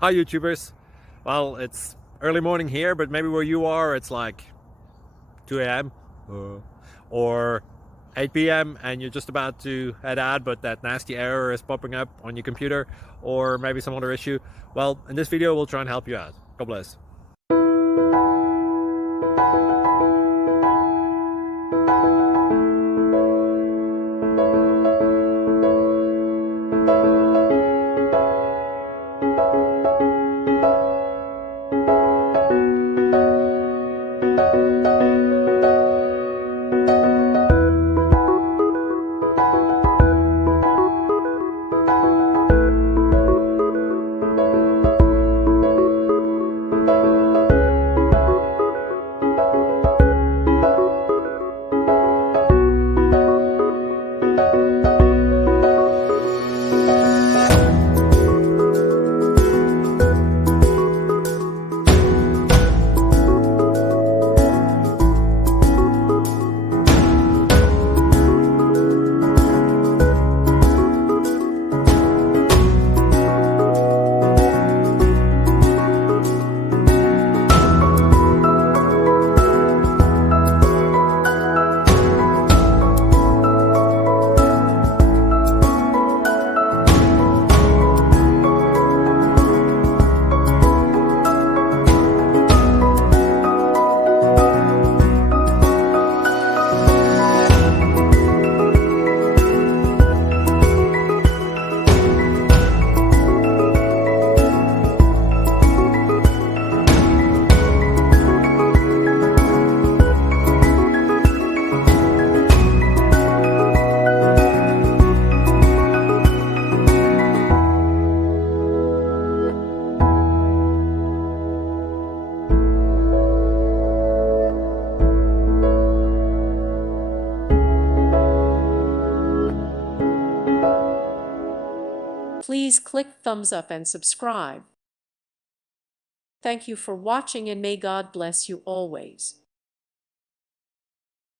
Hi YouTubers. Well, it's early morning here, but maybe where you are it's like 2 a.m. or 8 p.m. and you're just about to head out, but that nasty error is popping up on your computer, or maybe some other issue. Well, in this video we'll try and help you out. God bless. Please click thumbs up and subscribe. Thank you for watching, and may God bless you always.